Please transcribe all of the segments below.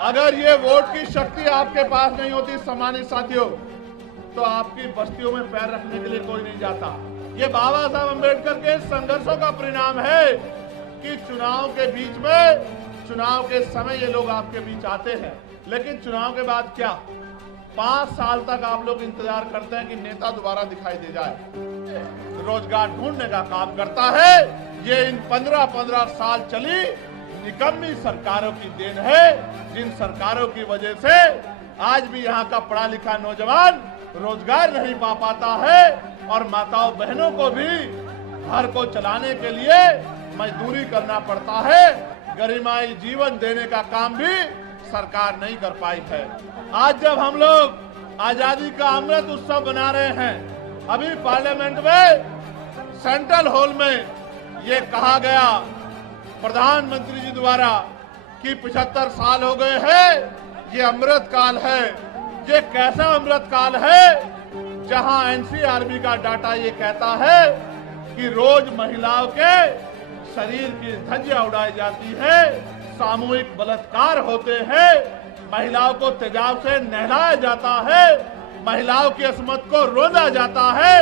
अगर ये वोट की शक्ति आपके पास नहीं होती सम्मानित साथियों, तो आपकी बस्तियों में पैर रखने के लिए कोई नहीं जाता। ये बाबा साहब अम्बेडकर के संघर्षों का परिणाम है कि चुनाव के बीच में, चुनाव के समय ये लोग आपके बीच आते हैं, लेकिन चुनाव के बाद क्या? 5 साल तक आप लोग इंतजार करते हैं कि नेता दोबारा दिखाई दे जाए। रोजगार ढूंढने का काम करता है। ये इन 15 साल चली निकम्मी सरकारों की देन है, जिन सरकारों की वजह से आज भी यहाँ का पढ़ा लिखा नौजवान रोजगार नहीं पा पाता है और माताओं बहनों को भी घर को चलाने के लिए मजदूरी करना पड़ता है। गरिमाई जीवन देने का काम भी सरकार नहीं कर पाई है। आज जब हम लोग आजादी का अमृत उत्सव बना रहे हैं, अभी पार्लियामेंट में सेंट्रल हॉल में ये कहा गया प्रधानमंत्री जी द्वारा कि 75 साल हो गए हैं, ये अमृत काल है। ये कैसा अमृत काल है जहां एनसीआरबी का डाटा ये कहता है कि रोज महिलाओं के शरीर की धज्जियां उड़ाई जाती है, सामूहिक बलात्कार होते हैं, महिलाओं को तेजाब से नहलाया जाता है, महिलाओं की अस्मत को रोजा जाता है,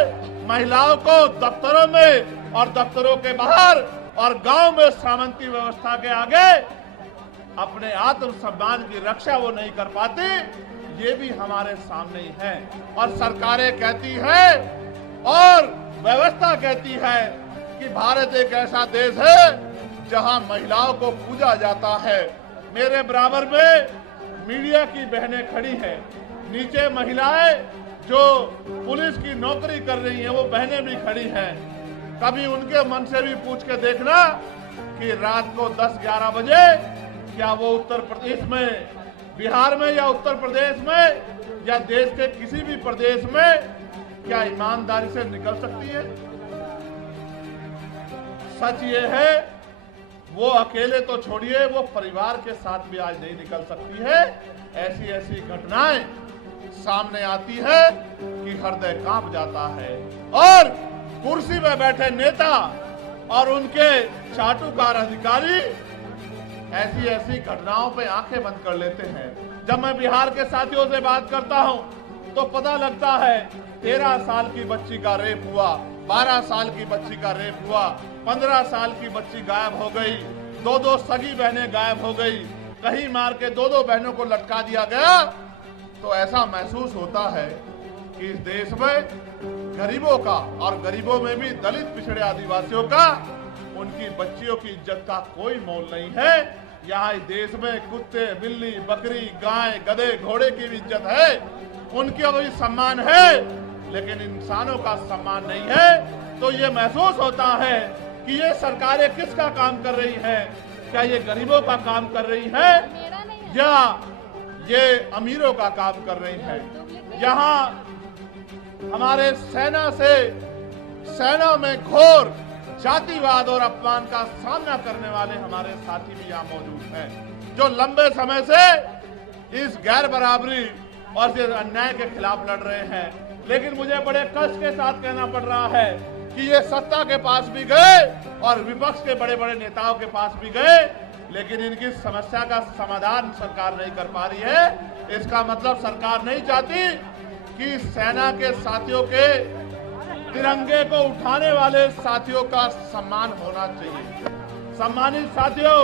महिलाओं को दफ्तरों में और दफ्तरों के बाहर और गांव में सामंती व्यवस्था के आगे अपने आत्मसम्मान की रक्षा वो नहीं कर पाती। ये भी हमारे सामने ही है। और सरकारें कहती है और व्यवस्था कहती है कि भारत एक ऐसा देश है जहां महिलाओं को पूजा जाता है। मेरे बराबर में मीडिया की बहनें खड़ी हैं, नीचे महिलाएं जो पुलिस की नौकरी कर रही हैं वो बहनें भी खड़ी हैं। कभी उनके मन से भी पूछ के देखना कि रात को 10-11 बजे क्या वो उत्तर प्रदेश में, बिहार में या उत्तर प्रदेश में या देश के किसी भी प्रदेश में क्या ईमानदारी से निकल सकती है? सच ये है वो अकेले तो छोड़िए, वो परिवार के साथ भी आज नहीं निकल सकती है। ऐसी ऐसी घटनाएं सामने आती है कि हृदय कांप जाता है। और कुर्सी में बैठे नेता और उनके चाटुकार अधिकारी ऐसी ऐसी घटनाओं पे आंखें बंद कर लेते हैं। जब मैं बिहार के साथियों से बात करता हूं तो पता लगता है 13 साल की बच्ची का रेप हुआ, 12 साल की बच्ची का रेप हुआ, 15 साल की बच्ची गायब हो गई, 2 सगी बहनें गायब हो गई, कहीं मार के 2 बहनों को लटका दिया गया। तो ऐसा महसूस होता है कि इस देश में गरीबों का, और गरीबों में भी दलित पिछड़े आदिवासियों का, उनकी बच्चियों की इज्जत का कोई मोल नहीं है। यहाँ इस देश में कुत्ते, बिल्ली, बकरी, गाय, गधे, घोड़े की भी इज्जत है, उनका भी सम्मान है, लेकिन इंसानों का सम्मान नहीं है। तो ये महसूस होता है कि ये सरकारें किसका काम कर रही हैं? क्या ये गरीबों का काम कर रही हैं या ये अमीरों का काम कर रही हैं? यहाँ हमारे सेना में घोर जातिवाद और अपमान का सामना करने वाले हमारे साथी भी यहाँ मौजूद हैं, जो लंबे समय से इस गैर बराबरी और इस अन्याय के खिलाफ लड़ रहे हैं। लेकिन मुझे बड़े कष्ट के साथ कहना पड़ रहा है कि ये सत्ता के पास भी गए और विपक्ष के बड़े बड़े नेताओं के पास भी गए, लेकिन इनकी समस्या का समाधान सरकार नहीं कर पा रही है। इसका मतलब सरकार नहीं चाहती कि सेना के साथियों के, तिरंगे को उठाने वाले साथियों का सम्मान होना चाहिए। सम्मानित साथियों,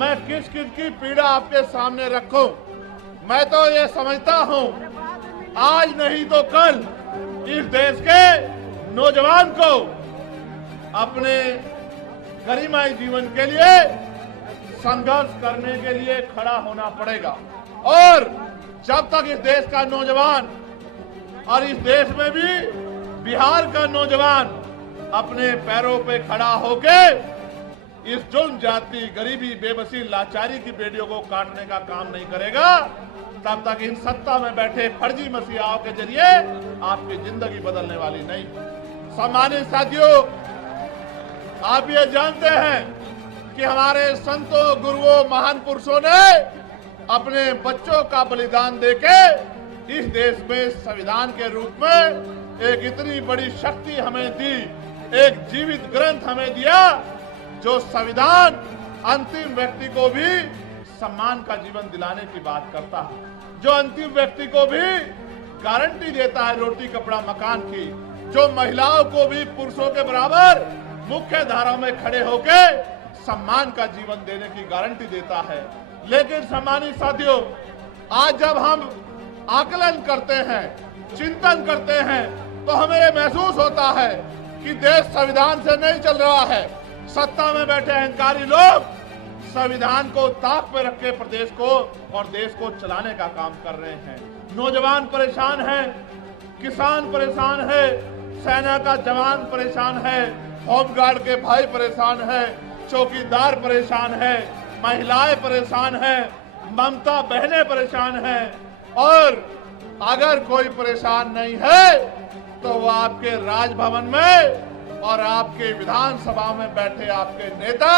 मैं किस किस की पीड़ा आपके सामने रखूं? मैं तो ये समझता हूं आज नहीं तो कल इस देश के नौजवान को अपने गरिमाई जीवन के लिए संघर्ष करने के लिए खड़ा होना पड़ेगा। और जब तक इस देश का नौजवान और इस देश में भी बिहार का नौजवान अपने पैरों पे खड़ा होके इस जुल्म, जाति, गरीबी, बेबसी, लाचारी की बेड़ियों को काटने का काम नहीं करेगा, तब तक इन सत्ता में बैठे फर्जी मसीहाओं के जरिए आपकी जिंदगी बदलने वाली नहीं। सम्मानित साथियों, आप ये जानते हैं कि हमारे संतों, गुरुओं, महान पुरुषों ने अपने बच्चों का बलिदान देके इस देश में संविधान के रूप में एक इतनी बड़ी शक्ति हमें दी, एक जीवित ग्रंथ हमें दिया जो संविधान अंतिम व्यक्ति को भी सम्मान का जीवन दिलाने की बात करता है, जो अंतिम व्यक्ति को भी गारंटी देता है रोटी कपड़ा मकान की, जो महिलाओं को भी पुरुषों के बराबर मुख्य धारा में खड़े होकर सम्मान का जीवन देने की गारंटी देता है। लेकिन सम्मानित साथियों, आज जब हम आकलन करते हैं, चिंतन करते हैं, तो हमें ये महसूस होता है कि देश संविधान से नहीं चल रहा है। सत्ता में बैठे अहंकारी लोग संविधान को ताक पे रख के प्रदेश को और देश को चलाने का काम कर रहे हैं। नौजवान परेशान है, किसान परेशान है, सेना का जवान परेशान है, होमगार्ड के भाई परेशान है, चौकीदार परेशान है, महिलाएं परेशान है, ममता बहनें परेशान है। और अगर कोई परेशान नहीं है तो वो आपके राजभवन में और आपके विधानसभा में बैठे आपके नेता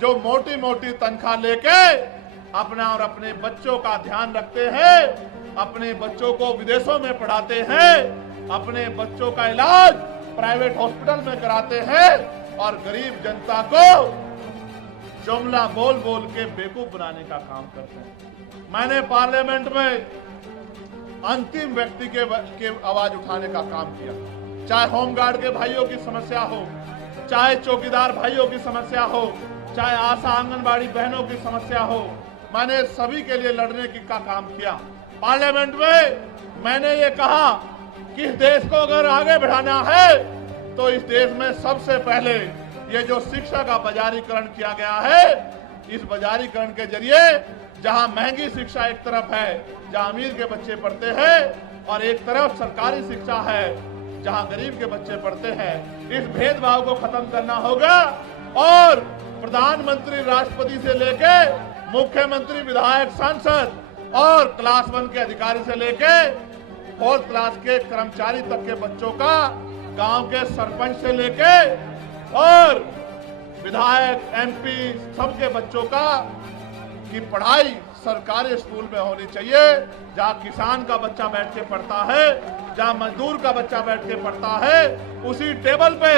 जो मोटी मोटी तनख्वाह लेके अपना और अपने बच्चों का ध्यान रखते हैं, अपने बच्चों को विदेशों में पढ़ाते हैं, अपने बच्चों का इलाज प्राइवेट हॉस्पिटल में कराते हैं और गरीब जनता को जुमला बोल बोल के बेवकूफ बनाने का काम करते हैं। मैंने पार्लियामेंट में अंतिम व्यक्ति के आवाज उठाने का काम किया, चाहे होमगार्ड के भाइयों की समस्या हो, चाहे चौकीदार भाइयों की समस्या हो, चाहे आशा आंगनबाड़ी बहनों की समस्या हो, मैंने सभी के लिए लड़ने का काम किया। पार्लियामेंट में मैंने ये कहा कि इस देश को अगर आगे बढ़ाना है तो इस देश में सबसे पहले ये जो शिक्षा का बाजारीकरण किया गया है, इस बाजारीकरण के जरिए जहां महंगी शिक्षा एक तरफ है, जहां अमीर के बच्चे पढ़ते हैं, और एक तरफ सरकारी शिक्षा है जहां गरीब के बच्चे पढ़ते हैं, इस भेदभाव को खत्म करना होगा। और प्रधानमंत्री राष्ट्रपति से लेके मुख्यमंत्री विधायक सांसद और क्लास 1 के अधिकारी से लेके 4th क्लास के कर्मचारी तक के बच्चों का, गांव के सरपंच से लेके और विधायक MP सबके बच्चों का की पढ़ाई सरकारी स्कूल में होनी चाहिए, जहां किसान का बच्चा बैठ के पढ़ता है, जहां मजदूर का बच्चा बैठ के पढ़ता है, उसी टेबल पे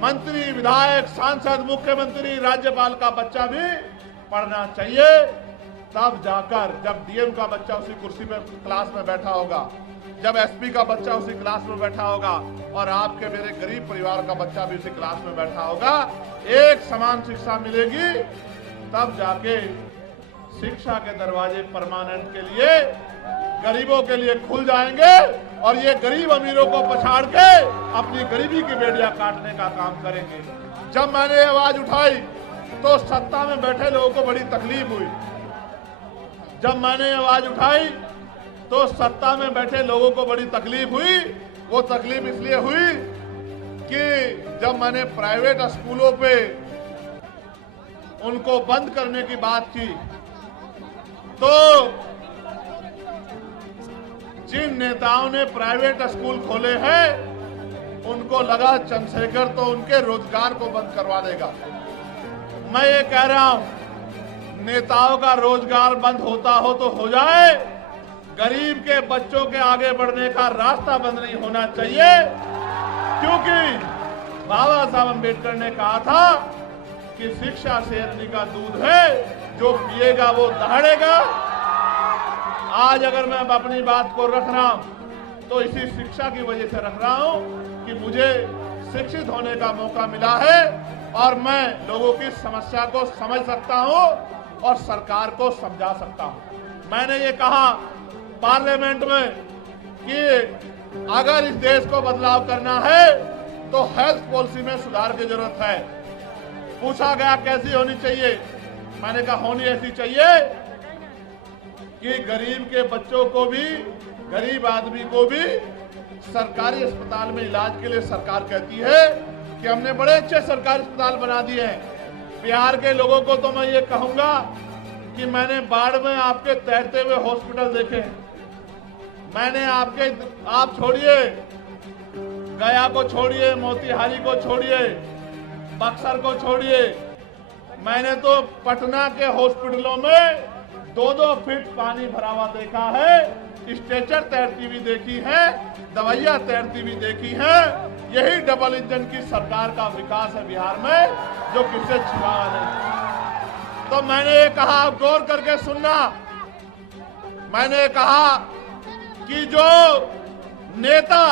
मंत्री, विधायक, सांसद, मुख्यमंत्री, राज्यपाल का बच्चा भी पढ़ना चाहिए। तब जाकर जब DM का बच्चा उसी कुर्सी पे क्लास में बैठा होगा, जब SP का बच्चा उसी क्लास में बैठा होगा और आपके मेरे गरीब परिवार का बच्चा भी उसी क्लास में बैठा होगा, एक समान शिक्षा मिलेगी, तब जाके शिक्षा के दरवाजे परमानेंट के लिए गरीबों के लिए खुल जाएंगे और ये गरीब अमीरों को पछाड़ के अपनी गरीबी की बेड़ियां काटने का काम करेंगे। जब मैंने आवाज उठाई तो सत्ता में बैठे लोगों को बड़ी तकलीफ हुई। जब मैंने आवाज उठाई तो सत्ता में बैठे लोगों को बड़ी तकलीफ हुई। वो तकलीफ इसलिए हुई कि जब मैंने प्राइवेट स्कूलों पे उनको बंद करने की बात की तो जिन नेताओं ने प्राइवेट स्कूल खोले हैं उनको लगा चंद्रशेखर तो उनके रोजगार को बंद करवा देगा। मैं ये कह रहा हूं, नेताओं का रोजगार बंद होता हो तो हो जाए, गरीब के बच्चों के आगे बढ़ने का रास्ता बंद नहीं होना चाहिए। क्योंकि बाबा साहब अम्बेडकर ने कहा था कि शिक्षा शेरनी का दूध है, जो पिएगा वो दहाड़ेगा। आज अगर मैं अपनी बात को रख रहा हूं तो इसी शिक्षा की वजह से रख रहा हूं कि मुझे शिक्षित होने का मौका मिला है और मैं लोगों की समस्या को समझ सकता हूं और सरकार को समझा सकता हूं। मैंने ये कहा पार्लियामेंट में कि अगर इस देश को बदलाव करना है तो हेल्थ पॉलिसी में सुधार की जरूरत है। पूछा गया कैसी होनी चाहिए, मैंने कहा होनी ऐसी चाहिए कि गरीब के बच्चों को भी, गरीब आदमी को भी सरकारी अस्पताल में इलाज के लिए सरकार कहती है कि हमने बड़े अच्छे सरकारी अस्पताल बना दिए हैं। बिहार के लोगों को तो मैं ये कहूंगा कि मैंने बाढ़ में आपके तैरते हुए हॉस्पिटल देखे हैं। मैंने आप छोड़िए, गया को छोड़िए, मोतिहारी को छोड़िए, बक्सर को छोड़िए, मैंने तो पटना के हॉस्पिटलों में 2-2 फीट पानी भरा हुआ देखा है, स्ट्रेचर तैरती हुई देखी है, दवाइयां तैरती हुई देखी है। यही डबल इंजन की सरकार का विकास है बिहार में, जो किससे छिपा नहीं। तो मैंने ये कहा, आप गौर करके सुनना, मैंने कहा कि जो नेता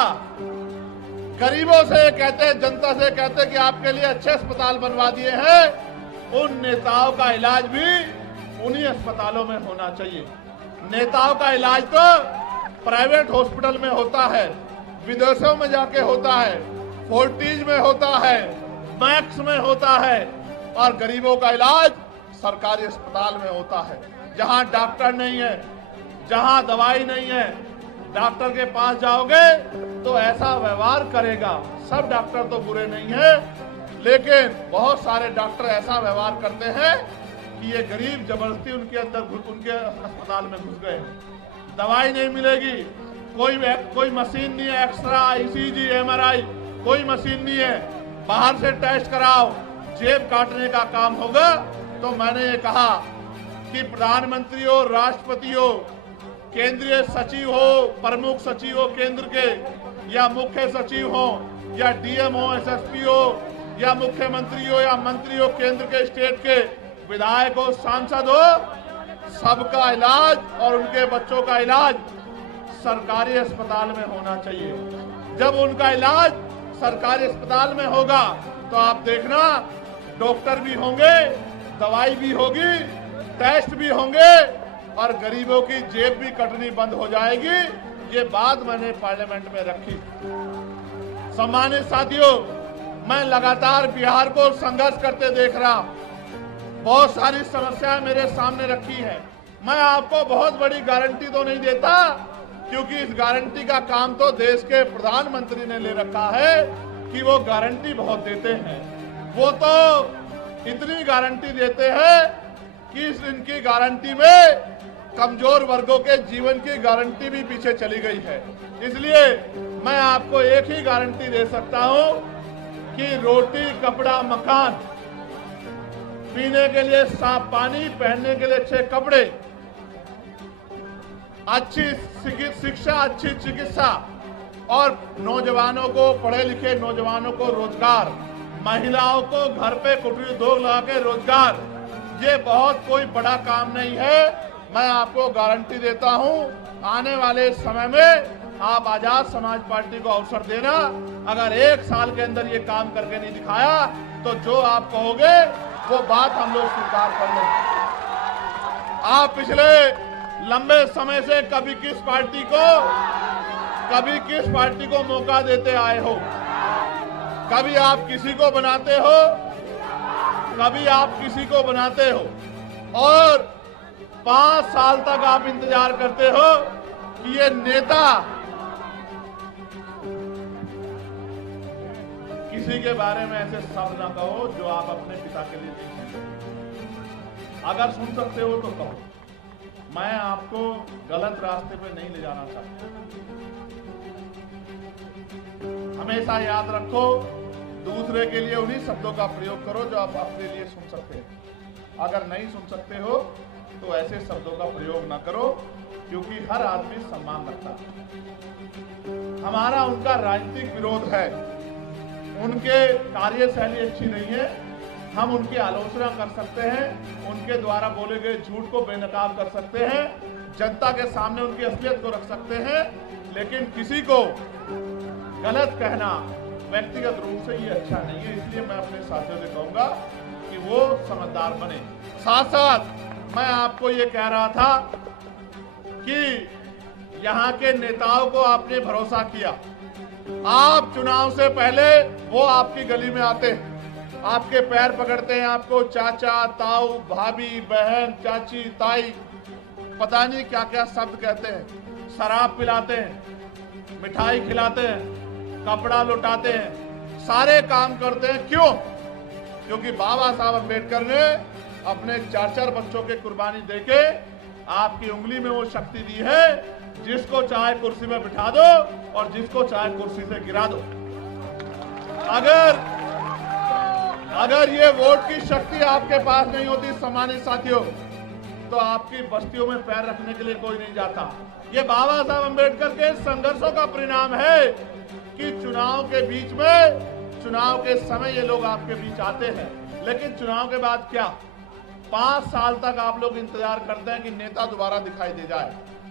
गरीबों से कहते हैं, जनता से कहते हैं कि आपके लिए अच्छे अस्पताल बनवा दिए हैं, उन नेताओं का इलाज भी उन्हीं अस्पतालों में होना चाहिए। नेताओं का इलाज तो प्राइवेट हॉस्पिटल में होता है, विदेशों में जाके होता है, फोर्टिज में होता है, मैक्स में होता है, और गरीबों का इलाज सरकारी अस्पताल में होता है, जहां डॉक्टर नहीं है, जहां दवाई नहीं है। डॉक्टर के पास जाओगे तो ऐसा व्यवहार करेगा। सब डॉक्टर तो बुरे नहीं है, लेकिन बहुत सारे डॉक्टर ऐसा व्यवहार करते हैं कि ये गरीब जबरदस्ती उनके अंदर उनके अस्पताल में घुस गए। दवाई नहीं मिलेगी, कोई मशीन नहीं है, एक्सरा, ईसीजी, एमआरआई, कोई मशीन नहीं है, बाहर से टेस्ट कराओ, जेब काटने का काम होगा। तो मैंने ये कहा कि प्रधानमंत्री हो, राष्ट्रपति हो, केंद्रीय सचिव हो, प्रमुख सचिव हो केंद्र के, या मुख्य सचिव हो, या डीएम हो, एसएसपी हो, या मुख्यमंत्री हो, या मंत्री हो केंद्र के, स्टेट के, विधायक हो, सांसद हो, सबका इलाज और उनके बच्चों का इलाज सरकारी अस्पताल में होना चाहिए। जब उनका इलाज सरकारी अस्पताल में होगा तो आप देखना, डॉक्टर भी होंगे, दवाई भी होगी, टेस्ट भी होंगे, और गरीबों की जेब भी कटनी बंद हो जाएगी। ये बात मैंने पार्लियामेंट में रखी। सम्मानित साथियों, मैं लगातार बिहार को संघर्ष करते देख रहा हूं। बहुत सारी समस्याएं मेरे सामने रखी है। मैं आपको बहुत बड़ी गारंटी तो नहीं देता, क्योंकि इस गारंटी का काम तो देश के प्रधानमंत्री ने ले रखा है कि वो गारंटी बहुत देते हैं। वो तो इतनी गारंटी देते हैं कि इनकी गारंटी में कमजोर वर्गों के जीवन की गारंटी भी पीछे चली गई है। इसलिए मैं आपको एक ही गारंटी दे सकता हूं कि रोटी, कपड़ा, मकान, पीने के लिए साफ पानी, पहनने के लिए अच्छे कपड़े, अच्छी शिक्षा, अच्छी चिकित्सा, और नौजवानों को, पढ़े लिखे नौजवानों को रोजगार, महिलाओं को घर पे कुटीर उद्योग लगा के रोजगार, ये बहुत कोई बड़ा काम नहीं है। मैं आपको गारंटी देता हूं, आने वाले समय में आप आजाद समाज पार्टी को अवसर देना। अगर 1 साल के अंदर ये काम करके नहीं दिखाया तो जो आप कहोगे वो बात हम लोग स्वीकार कर लेंगे। आप पिछले लंबे समय से कभी किस पार्टी को मौका देते आए हो? कभी आप किसी को बनाते हो, कभी आप किसी को बनाते हो, और 5 साल तक आप इंतजार करते हो कि ये नेता किसी के बारे में ऐसे शब्द ना कहो जो आप अपने पिता के लिए नहीं सुन सकते। अगर सुन सकते हो तो कहो। मैं आपको गलत रास्ते पे नहीं ले जाना चाहता। हमेशा याद रखो, दूसरे के लिए उन्हीं शब्दों का प्रयोग करो जो आप अपने लिए सुन सकते हैं। अगर नहीं सुन सकते हो तो ऐसे शब्दों का प्रयोग ना करो, क्योंकि हर आदमी सम्मान रखता है। हमारा उनका राजनीतिक विरोध है, उनके कार्यशैली अच्छी नहीं है, हम उनकी आलोचना कर सकते हैं, उनके द्वारा बोले गए झूठ को बेनकाब कर सकते हैं, जनता के सामने उनकी असलियत को रख सकते हैं, लेकिन किसी को गलत कहना व्यक्तिगत रूप से ये अच्छा नहीं है। इसलिए मैं अपने साथियों से कहूंगा कि वो समझदार बने। साथ साथ मैं आपको ये कह रहा था कि यहाँ के नेताओं को आपने भरोसा किया। आप चुनाव से पहले वो आपकी गली में आते हैं, आपके पैर पकड़ते हैं, आपको चाचा, ताऊ, भाभी, बहन, चाची, ताई, पता नहीं क्या क्या शब्द कहते हैं, शराब पिलाते हैं, मिठाई खिलाते हैं, कपड़ा लुटाते हैं, सारे काम करते हैं। क्यों? क्योंकि बाबा साहब अम्बेडकर ने अपने 4-4 बच्चों के कुर्बानी देके आपकी उंगली में वो शक्ति दी है, जिसको चाहे कुर्सी में बिठा दो और जिसको चाहे कुर्सी से गिरा दो। अगर ये वोट की शक्ति आपके पास नहीं होती सम्मानित साथियों, तो आपकी बस्तियों में पैर रखने के लिए कोई नहीं जाता। ये बाबा साहब अम्बेडकर के संघर्षों का परिणाम है कि चुनाव के बीच में, चुनाव के समय ये लोग आपके बीच आते हैं, लेकिन चुनाव के बाद क्या? 5 साल तक आप लोग इंतजार करते हैं कि नेता दोबारा दिखाई दे जाए।